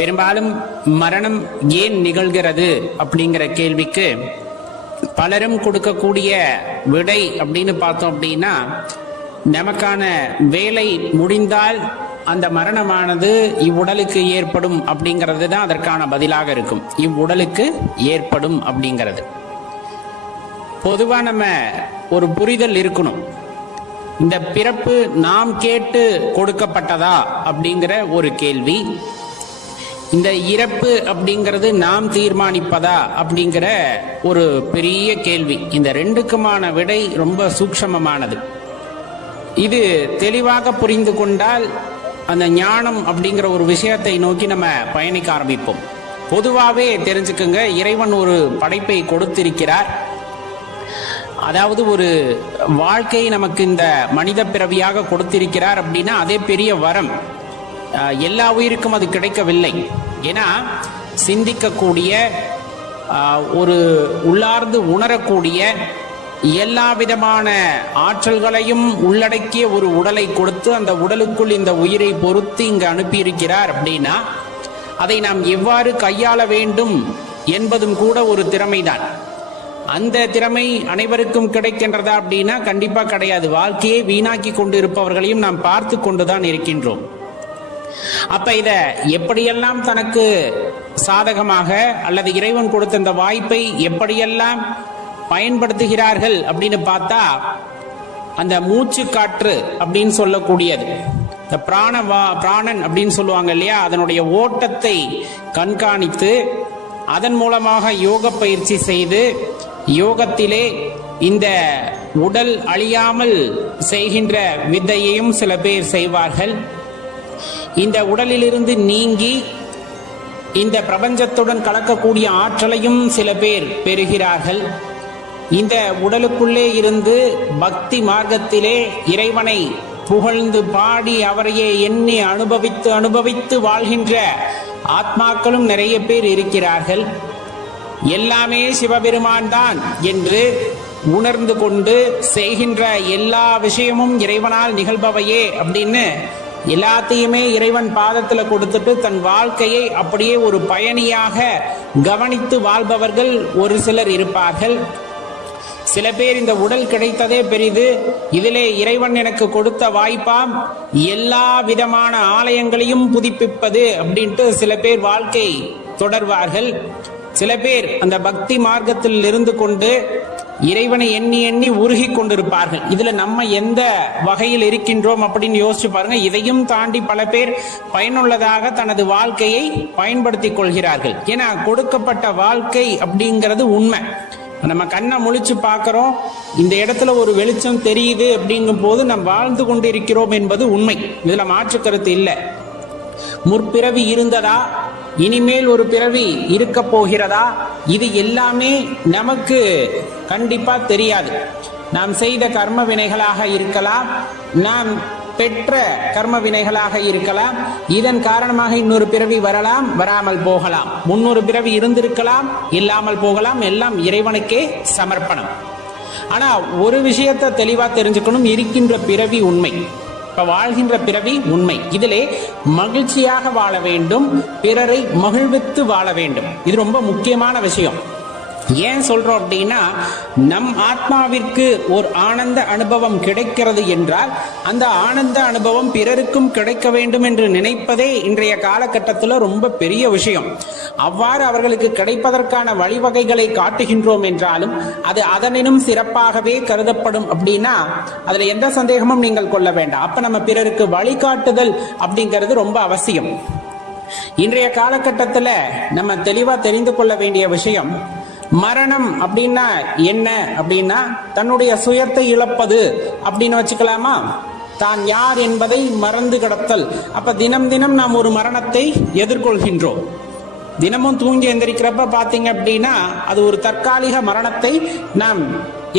பெரும்பாலும் மரணம் ஏன் நிகழ்கிறது அப்படிங்கிற கேள்விக்கு பலரும் கொடுக்கக்கூடிய விடை அப்படின்னு பார்த்தோம் அப்படின்னா, நமக்கான வேலை முடிந்தால் அந்த மரணமானது இவ்வுடலுக்கு ஏற்படும் அப்படிங்கிறது தான் அதற்கான பதிலாக இருக்கும். இவ்வுடலுக்கு ஏற்படும் அப்படிங்கிறது பொதுவாக நம்ம ஒரு புரிதல் இருக்கணும். இந்த பிறப்பு நாம் கேட்டு கொடுக்கப்பட்டதா அப்படிங்கிற ஒரு கேள்வி, இந்த இறப்பு அப்படிங்கிறது நாம் தீர்மானிப்பதா அப்படிங்கிற ஒரு பெரிய கேள்வி. இந்த ரெண்டுக்குமான விடை ரொம்ப சூக்ஷ்மமானது. இது தெளிவாக புரிந்து கொண்டால் அந்த ஞானம் அப்படிங்கிற ஒரு விஷயத்தை நோக்கி நம்ம பயணிக்க ஆரம்பிப்போம். பொதுவாகவே தெரிஞ்சுக்குங்க, இறைவன் ஒரு படைப்பை கொடுத்திருக்கிறார். அதாவது ஒரு வாழ்க்கை நமக்கு இந்த மனித பிறவியாக கொடுத்திருக்கிறார் அப்படின்னா அதே பெரிய வரம். எல்லா உயிருக்கும் அது கிடைக்கவில்லை. ஏன்னா சிந்திக்கக்கூடிய, ஒரு உள்ளார்ந்து உணரக்கூடிய, எல்லா விதமான ஆற்றல்களையும் உள்ளடக்கிய ஒரு உடலை கொடுத்து அந்த உடலுக்குள் இந்த உயிரை பொறுத்து இங்கு அனுப்பியிருக்கிறார் அப்படின்னா அதை நாம் எவ்வாறு கையாள வேண்டும் என்பதும் கூட ஒரு திறமைதான். அந்த திறமை அனைவருக்கும் கிடைக்கின்றதா அப்படின்னா கண்டிப்பா கிடையாது. வாழ்க்கையை வீணாக்கி கொண்டு இருப்பவர்களையும் நாம் பார்த்து கொண்டுதான் இருக்கின்றோம். அப்ப இத எப்படியெல்லாம் தனக்கு சாதகமாக அல்லது இறைவன் கொடுத்த இந்த வாய்ப்பை எப்படியெல்லாம் பயன்படுத்துகிறார்கள் அப்படின்னு பார்த்தா, அந்த மூச்சு காற்று அப்படின்னு சொல்லக்கூடியது, இந்த பிராணன் அப்படின்னு சொல்லுவாங்க இல்லையா, அதனுடைய ஓட்டத்தை கண்காணித்து அதன் மூலமாக யோக பயிற்சி செய்து யோகத்திலே இந்த உடல் அழியாமல் செய்கின்ற வித்தையையும் சில பேர் செய்வார்கள். இந்த உடலிலிருந்து நீங்கி இந்த பிரபஞ்சத்துடன் கலக்கக்கூடிய ஆற்றலையும் சில பேர் பெறுகிறார்கள். இந்த உடலுக்குள்ளே இருந்து பக்தி மார்க்கத்திலே இறைவனை புகழ்ந்து பாடி அவரையே எண்ணி அனுபவித்து வாழ்கின்ற ஆத்மாக்களும் நிறைய பேர் இருக்கிறார்கள். எல்லாமே சிவபெருமான் தான் என்று உணர்ந்து கொண்டு செய்கின்ற எல்லா விஷயமும் இறைவனால் நிகழ்பவையே அப்படின்னு எல்லாத்தையுமே இறைவன் பாதத்துல கொடுத்துட்டு தன் வாழ்க்கையை அப்படியே ஒரு பயணியாக கவனித்து வாழ்பவர்கள் ஒரு சிலர் இருப்பார்கள். சில பேர் இந்த உடல் கிடைத்ததே பெரிது, இதிலே இறைவன் எனக்கு கொடுத்த வாய்ப்பாம் எல்லா விதமான ஆலயங்களையும் புதுப்பிப்பது அப்படின்ட்டு சில பேர் வாழ்க்கை தொடர்வார்கள். சில பேர் அந்த பக்தி மார்க்கத்தில் இருந்து கொண்டு இறைவனை எண்ணி எண்ணி உருகி கொண்டிருப்பார்கள். இதுல நம்ம எந்த வகையில் இருக்கின்றோம் அப்படின்னு யோசிச்சு பாருங்க. இதையும் தாண்டி பல பேர் பயனுள்ளதாக தனது வாழ்க்கையை பயன்படுத்திக் கொள்கிறார்கள். ஏன்னா கொடுக்கப்பட்ட வாழ்க்கை அப்படிங்கிறது உண்மை. நம்ம கண்ணை முழிச்சு பார்க்கிறோம், இந்த இடத்துல ஒரு வெளிச்சம் தெரியுது அப்படிங்கும் போது நாம் வாழ்ந்து கொண்டு இருக்கிறோம் என்பது உண்மை. இதுல மாற்று கருத்து இல்லை. முற்பிறவி இருந்ததா, இனிமேல் ஒரு பிறவி இருக்க போகிறதா, இது எல்லாமே நமக்கு கண்டிப்பா தெரியாது. நாம் செய்த கர்ம வினைகளாக இருக்கலாம், நாம் பெற்ற கர்ம வினைகளாக இருக்கலாம். இதன் காரணமாக இன்னொரு பிறவி வரலாம், வராமல் போகலாம். முன்னொரு பிறவி இருந்திருக்கலாம், இல்லாமல் போகலாம். எல்லாம் இறைவனுக்கே சமர்ப்பணம். ஆனா ஒரு விஷயத்தை தெளிவா தெரிஞ்சுக்கணும், இருக்கின்ற பிறவி உண்மை, இப்ப வாழ்கின்ற பிறவி உண்மை. இதிலே மகிழ்ச்சியாக வாழ வேண்டும், பிறரை மகிழ்வித்து வாழ வேண்டும். இது ரொம்ப முக்கியமான விஷயம். ஏன் சொல்றோம் அப்படின்னா, நம் ஆத்மாவிற்கு ஒரு ஆனந்த அனுபவம் கிடைக்கிறது என்றால் அந்த ஆனந்த அனுபவம் பிறருக்கும் கிடைக்க வேண்டும் என்று நினைப்பதே இன்றைய காலகட்டத்தில் ரொம்ப பெரிய விஷயம். அவ்வாறு அவர்களுக்கு கிடைப்பதற்கான வழிவகைகளை காட்டுகின்றோம் என்றாலும் அது அதனினும் சிறப்பாகவே கருதப்படும் அப்படின்னா அதுல எந்த சந்தேகமும் நீங்கள் கொள்ள வேண்டாம். அப்ப நம்ம பிறருக்கு வழிகாட்டுதல் அப்படிங்கிறது ரொம்ப அவசியம். இன்றைய காலகட்டத்தில் நம்ம தெளிவா தெரிந்து கொள்ள வேண்டிய விஷயம், மரணம் அப்படின்னா என்ன அப்படின்னா தன்னுடைய சுயத்தை இழப்பது அப்படின்னு வச்சுக்கலாமா? தான் யார் என்பதை மறந்து கிடத்தல். அப்ப தினம் தினம் நாம் ஒரு மரணத்தை எதிர்கொள்கின்றோம். தினமும் தூங்கி எந்திரிக்கிறப்ப பாத்தீங்க அப்படின்னா அது ஒரு தற்காலிக மரணத்தை நாம்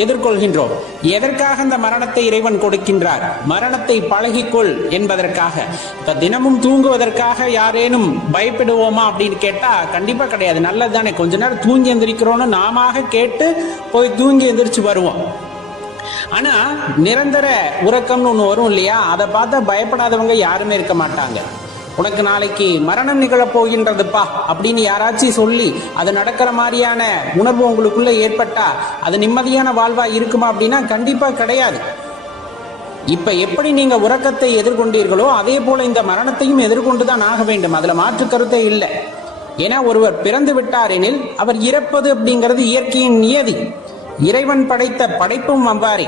எதிர்கொள்கின்றோம். எதற்காக இந்த மரணத்தை இறைவன் கொடுக்கின்றார்? மரணத்தை பழகிக்கொள் என்பதற்காக. இப்ப தினமும் தூங்குவதற்காக யாரேனும் பயப்படுவோமா அப்படின்னு கேட்டா கண்டிப்பா கிடையாது. நல்லது தானே, கொஞ்ச நேரம் தூங்கி எந்திரிக்கிறோன்னு நாம கேட்டு போய் தூங்கி எந்திரிச்சு வருவோம். ஆனா நிரந்தர உறக்கம்னு ஒண்ணு வரும் இல்லையா, அதை பார்த்தா பயப்படாதவங்க யாருமே இருக்க மாட்டாங்க. உனக்கு நாளைக்கு மரணம் நிகழப் போகின்றதுப்பா அப்படின்னு யாராச்சும் சொல்லி அது நடக்கிற மாதிரியான உணர்வு உங்களுக்குள்ள ஏற்பட்டா அது நிம்மதியான வாழ்வா இருக்குமா அப்படின்னா கண்டிப்பா கிடையாது. இப்ப எப்படி நீங்க உறக்கத்தை எதிர்கொண்டீர்களோ அதே போல இந்த மரணத்தையும் எதிர்கொண்டுதான் ஆக வேண்டும். அதுல மாற்று கருத்தே இல்லை. ஏன்னா ஒருவர் பிறந்து விட்டார் எனில் அவர் இறப்பது அப்படிங்கிறது இயற்கையின் நியதி. இறைவன் படைத்த படைப்பும் அவ்வாறே.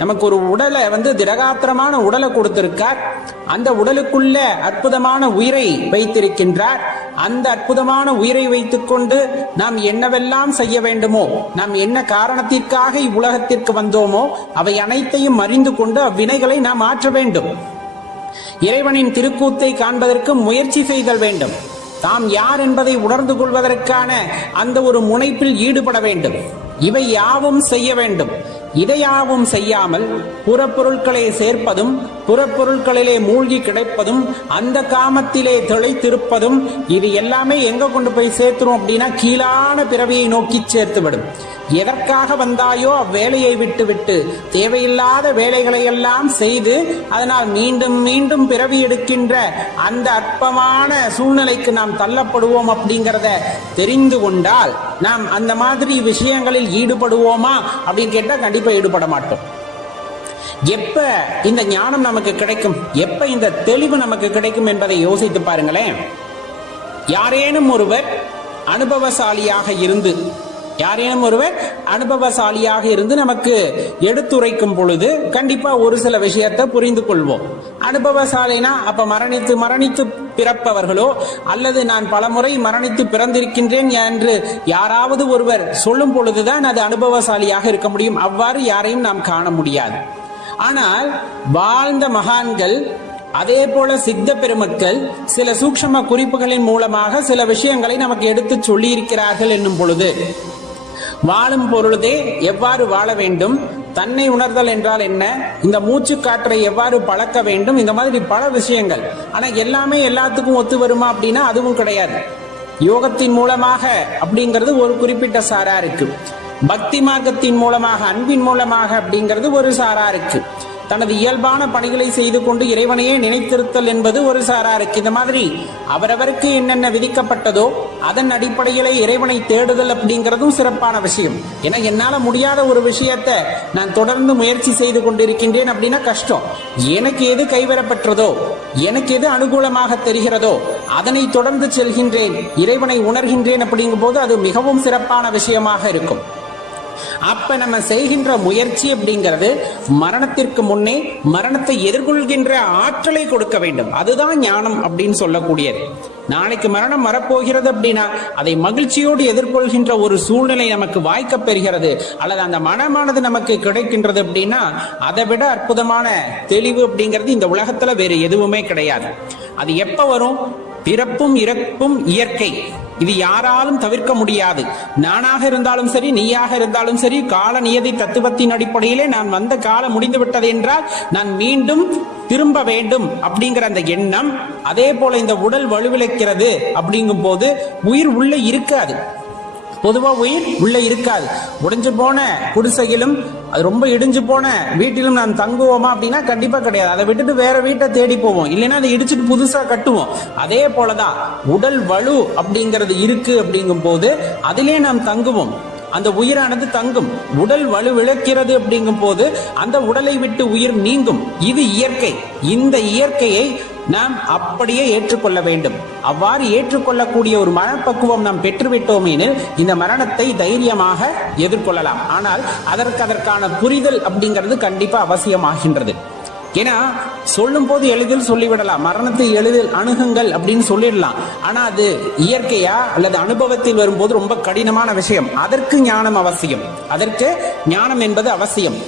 நமக்கு ஒரு உடலை திடகாத்திரமான உடலை கொடுத்திருக்கார். அந்த உடலுக்குள்ள அற்புதமான உயிரை வைத்திருக்கின்றார். அந்த அற்புதமான உயிரை வைத்துக்கொண்டு நாம் என்னவெல்லாம் செய்ய வேண்டுமோ, நாம் என்ன காரணத்திற்காக இவ்வுலகத்திற்கு வந்தோமோ அவை அனைத்தையும் அறிந்து கொண்டு அவ்வினைகளை நாம் ஆற்ற வேண்டும். இறைவனின் திருக்கூத்தை காண்பதற்கு முயற்சி செய்தல் வேண்டும். தாம் யார் என்பதை உணர்ந்து கொள்வதற்கான அந்த ஒரு முனைப்பில் ஈடுபட வேண்டும். இவை யாவும் செய்ய வேண்டும். இதையாவும் செய்யாமல் புறப்பொருட்களை சேர்ப்பதும் புறப்பொருட்களிலே மூழ்கி கிடைப்பதும் அந்த காமத்திலே திளைத்திருப்பதும் இது எல்லாமே எங்க கொண்டு போய் சேர்த்துரும் அப்படின்னா கீழான பிறவியை நோக்கி சேர்த்துவிடும். எதற்காக வந்தாயோ அவ்வேலையை விட்டுவிட்டு தேவையில்லாத வேலைகளை எல்லாம் செய்து அதனால் மீண்டும் மீண்டும் பிறவி எடுக்கின்ற அந்த அற்பமான சூழ்நிலைக்கு நாம் தள்ளப்படுவோம் அப்படிங்கிறத தெரிந்து கொண்டால் நாம் அந்த மாதிரி விஷயங்களில் ஈடுபடுவோமா அப்படின்னு கேட்டா கண்டிப்பா ஈடுபட மாட்டோம். எப்ப இந்த ஞானம் நமக்கு கிடைக்கும், எப்ப இந்த தெளிவு நமக்கு கிடைக்கும் என்பதை யோசித்து பாருங்களேன். யாரேனும் ஒருவர் அனுபவசாலியாக இருந்து நமக்கு எடுத்துரைக்கும் பொழுது கண்டிப்பா ஒரு சில விஷயத்தை புரிந்து கொள்வோம். அனுபவசாலினா அப்ப மரணித்து பிறப்பவர்களோ அல்லது நான் பலமுறை மரணித்து பிறந்திருக்கின்றேன் என்று யாராவது ஒருவர் சொல்லும் பொழுதுதான் அது அனுபவசாலியாக இருக்க முடியும். அவ்வாறு யாரையும் நாம் காண முடியாது. ஆனால் வாழ்ந்த மகான்கள் அதே போல சித்த பெருமக்கள் சில சூக்ஷ்ம குறிப்புகளின் மூலமாக சில விஷயங்களை நமக்கு எடுத்து சொல்லி இருக்கிறார்கள் என்னும் பொழுது வாழும் பொழுதே எவ்வாறு வாழ வேண்டும், தன்னை உணர்தல் என்றால் என்ன, இந்த மூச்சு காற்றை எவ்வாறு பழக்க வேண்டும், இந்த மாதிரி பல விஷயங்கள். ஆனா எல்லாமே எல்லாத்துக்கும் ஒத்து வருமா அப்படின்னா அதுவும் கிடையாது. யோகத்தின் மூலமாக அப்படிங்கிறது ஒரு குறிப்பிட்ட சாராருக்கு, பக்தி மார்க்கத்தின் மூலமாக அன்பின் மூலமாக அப்படிங்கிறது ஒரு சாராருக்கு, தனது இயல்பான பணிகளை செய்து கொண்டு இறைவனையே நினைத்திருத்தல் என்பது ஒரு சாராருக்கு. இந்த மாதிரி அவரவருக்கு என்னென்ன விதிக்கப்பட்டதோ அதன் அடிப்படையிலே இறைவனை தேடுதல் அப்படிங்கிறதும் சிறப்பான விஷயம். ஏன்னா என்னால முடியாத ஒரு விஷயத்தை நான் தொடர்ந்து முயற்சி செய்து கொண்டிருக்கின்றேன் அப்படின்னா கஷ்டம். எனக்கு எது கைவரப்பெற்றதோ, எனக்கு எது அனுகூலமாக தெரிகிறதோ அதனை தொடர்ந்து செல்கின்றேன், இறைவனை உணர்கின்றேன் அப்படிங்கும் போது அது மிகவும் சிறப்பான விஷயமாக இருக்கும். அப்ப நம்ம செய்கின்ற முயற்சி அப்படிங்கிறது மரணத்திற்கு முன்னே மரணத்தை எதிர்கொள்கின்ற ஆற்றலை கொடுக்க வேண்டும். அதுதான் ஞானம் அப்படின்னு சொல்லக்கூடியது. நாளைக்கு மரணம் வரப்போகிறது அப்படின்னா அதை மகிழ்ச்சியோடு எதிர்கொள்கின்ற ஒரு சூழ்நிலை நமக்கு வாய்க்க பெறுகிறது, அல்லது அந்த மனமானது நமக்கு கிடைக்கின்றது அப்படின்னா அதை விட அற்புதமான தெளிவு அப்படிங்கிறது இந்த உலகத்துல வேறு எதுவுமே கிடையாது. அது எப்ப வரும்? பிறப்பும் இறப்பும் இயற்கை, இது யாராலும் தவிர்க்க முடியாது. நானாக இருந்தாலும் சரி, நீயாக இருந்தாலும் சரி, கால நியதி தத்துவத்தின் அடிப்படையிலே நான் வந்த காலம் முடிந்து விட்டது என்றால் நான் மீண்டும் திரும்ப வேண்டும் அப்படிங்கிற அந்த எண்ணம். அதே போல இந்த உடல் வலுவிழக்கிறது அப்படிங்கும் போது உயிர் உள்ள இருக்காது. பொதுவா உயிர் உள்ள இருக்காது. உடைஞ்சு போன குடிசையிலும் அது ரொம்ப இடிஞ்சு போன வீட்டிலும் நான் தங்குவோமா அப்படின்னா கண்டிப்பா கிடையாது. அதை விட்டுட்டு வேற வீட்டை தேடி போவோம், இல்லைன்னா அதை இடிச்சுட்டு புதுசா கட்டுவோம். அதே போலதான் உடல் வலு அப்படிங்கிறது இருக்கு அப்படிங்கும் போது அதிலே நாம் தங்குவோம், அந்த உயிரானது தங்கும். உடல் வலு விளக்கிறது அப்படிங்கும் போது அந்த உடலை விட்டு உயிர் நீங்கும். இது இயற்கை. இந்த இயற்கையை நாம் அப்படியே ஏற்றுக்கொள்ள வேண்டும். அவ்வாறு ஏற்றுக்கொள்ளக்கூடிய ஒரு மனப்பக்குவம் நாம் பெற்றுவிட்டோம் எனில் இந்த மரணத்தை தைரியமாக எதிர்கொள்ளலாம். ஆனால் அதற்கான புரிதல் அப்படிங்கிறது கண்டிப்பா அவசியமாகின்றது. ஏன்னா சொல்லும் போது எளிதில் சொல்லிவிடலாம், மரணத்தை எளிதில் அணுகுங்கள் அப்படின்னு சொல்லிடலாம். ஆனா அது இயற்கையா அல்லது அனுபவத்தில் வரும்போது ரொம்ப கடினமான விஷயம். அதற்கு ஞானம் அவசியம், அதற்கு ஞானம் என்பது அவசியம்.